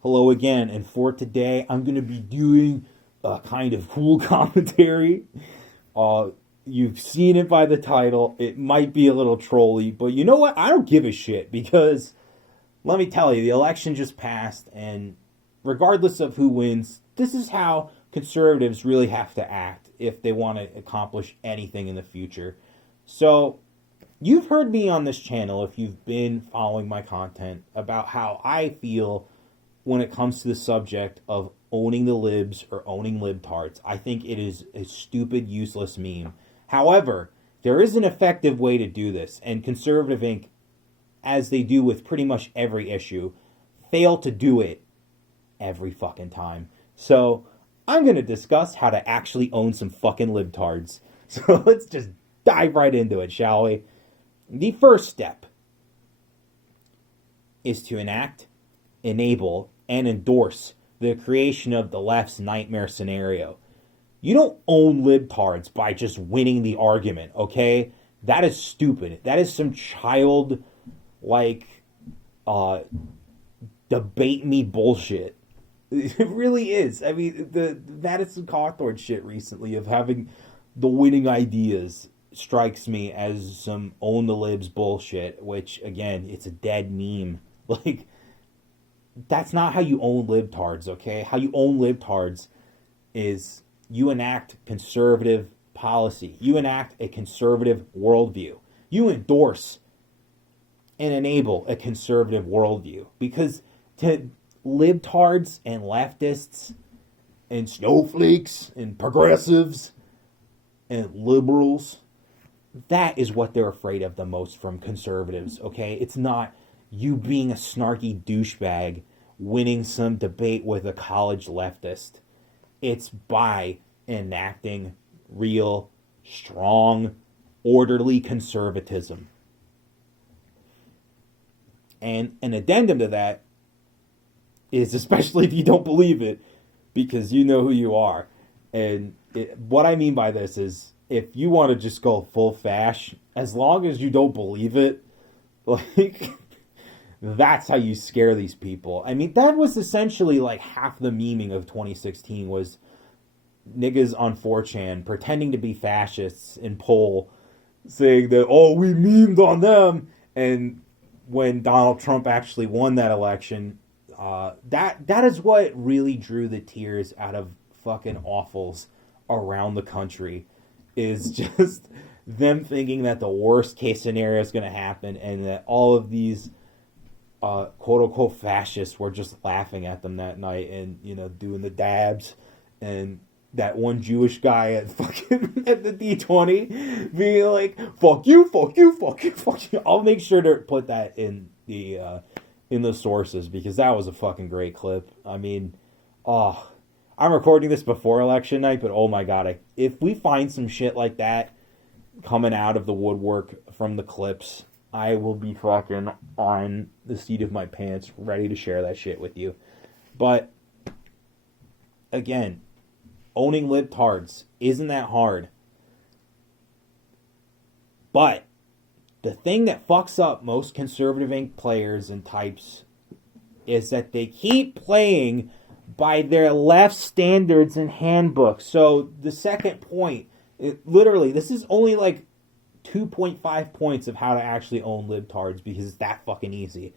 Hello again, and for today, I'm going to be doing a kind of cool commentary. Uh, you've seen it by the title. It might be a little trolly, but you know what? I don't give a shit because let me tell you, the election just passed, and regardless of who wins, this is how conservatives really have to act if they want to accomplish anything in the future. So, you've heard me on this channel, if you've been following my content, about how I feel when it comes to the subject of owning the libs or owning libtards. I think it is a stupid, useless meme. However, there is an effective way to do this, and Conservative Inc., as they do with pretty much every issue, fail to do it every fucking time. So, I'm going to discuss how to actually own some fucking libtards. So, let's just dive right into it, shall we? The first step is to enact, enable, and endorse the creation of the left's nightmare scenario. You don't own libtards by just winning the argument, okay? That is stupid. That is some child, debate me bullshit. It really is. I mean, the Madison Cawthorn shit recently of having the winning ideas strikes me as some own the libs bullshit, which, again, it's a dead meme. That's not how you own libtards, okay? How you own libtards is you enact conservative policy. You enact a conservative worldview. You endorse and enable a conservative worldview. Because to libtards and leftists and snowflakes and progressives and liberals, that is what they're afraid of the most from conservatives, okay? It's not you being a snarky douchebag winning some debate with a college leftist. It's by enacting real, strong, orderly conservatism. And an addendum to that is, especially if you don't believe it, because you know who you are. And what I mean by this is, if you want to just go full fash, as long as you don't believe it, that's how you scare these people. I mean, that was essentially half the memeing of 2016 was niggas on 4chan pretending to be fascists in poll, saying that, oh, we memed on them. And when Donald Trump actually won that election, that is what really drew the tears out of fucking awfuls around the country, is just them thinking that the worst case scenario is going to happen and that all of these quote-unquote fascists were just laughing at them that night and, doing the dabs. And that one Jewish guy at the D20 being like, fuck you, fuck you, fuck you, fuck you. I'll make sure to put that in the sources, because that was a fucking great clip. I mean, I'm recording this before election night, but oh my god, if we find some shit like that coming out of the woodwork from the clips, I will be fucking on the seat of my pants, ready to share that shit with you. But, again, owning libtards isn't that hard. But, the thing that fucks up most Conservative Inc. players and types is that they keep playing by their left standards and handbooks. So, the second point, literally, this is only 2.5 points of how to actually own libtards, because it's that fucking easy.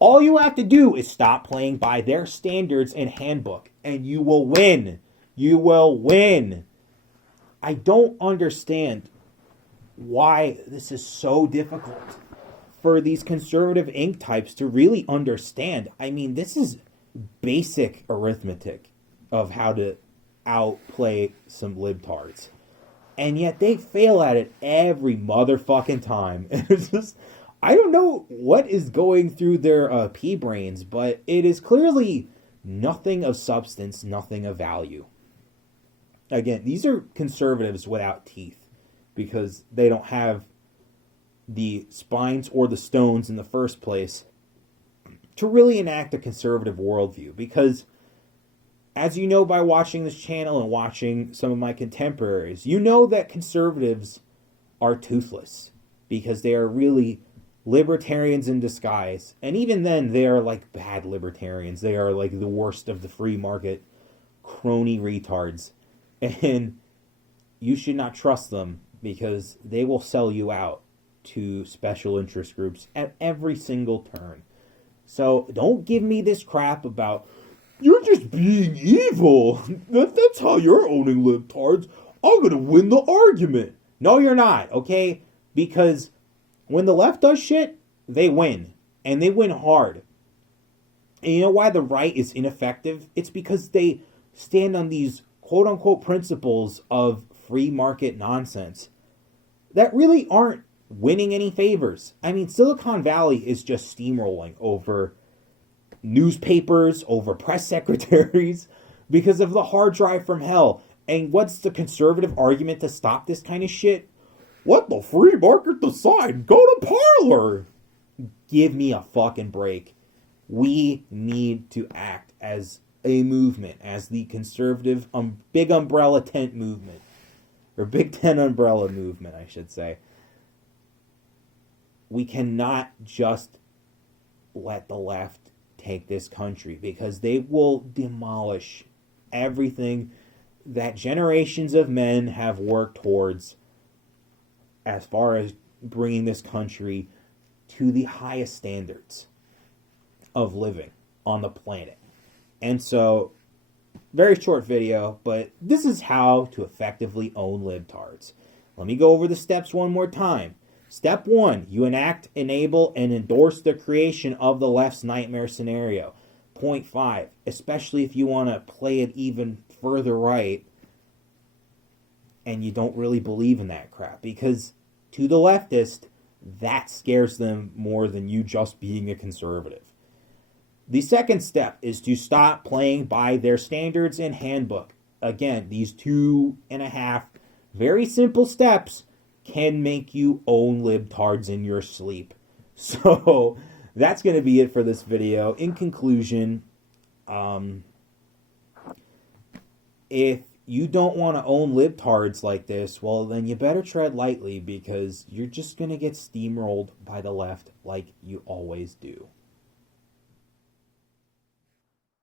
All you have to do is stop playing by their standards and handbook, and you will win. You will win. I don't understand why this is so difficult for these Conservative Inc. types to really understand. I mean, this is basic arithmetic of how to outplay some libtards. And yet they fail at it every motherfucking time. It's just, I don't know what is going through their pea brains, but it is clearly nothing of substance, nothing of value. Again, these are conservatives without teeth, because they don't have the spines or the stones in the first place to really enact a conservative worldview. Because, as you know by watching this channel and watching some of my contemporaries, you know that conservatives are toothless, because they are really libertarians in disguise. And even then, they are like bad libertarians. They are like the worst of the free market crony retards. And you should not trust them because they will sell you out to special interest groups at every single turn. So don't give me this crap about, you're just being evil. That's how you're owning libtards. I'm going to win the argument. No, you're not, okay? Because when the left does shit, they win. And they win hard. And you know why the right is ineffective? It's because they stand on these quote-unquote principles of free market nonsense that really aren't winning any favors. I mean, Silicon Valley is just steamrolling over newspapers, over press secretaries, because of the hard drive from hell. And what's the conservative argument to stop this kind of shit? Let the free market decide. Go to Parler. Give me a fucking break. We need to act as a movement, as the conservative big umbrella tent movement. Or Big Ten umbrella movement, I should say. We cannot just let the left take this country, because they will demolish everything that generations of men have worked towards as far as bringing this country to the highest standards of living on the planet. And so, very short video, but this is how to effectively own libtards. Let me go over the steps one more time. Step 1, you enact, enable, and endorse the creation of the left's nightmare scenario. Point 5, especially if you want to play it even further right and you don't really believe in that crap. Because to the leftist, that scares them more than you just being a conservative. The second step is to stop playing by their standards and handbook. Again, these 2.5 very simple steps can make you own libtards in your sleep. So that's going to be it for this video. In conclusion, if you don't want to own libtards like this, well, then you better tread lightly, because you're just going to get steamrolled by the left like you always do.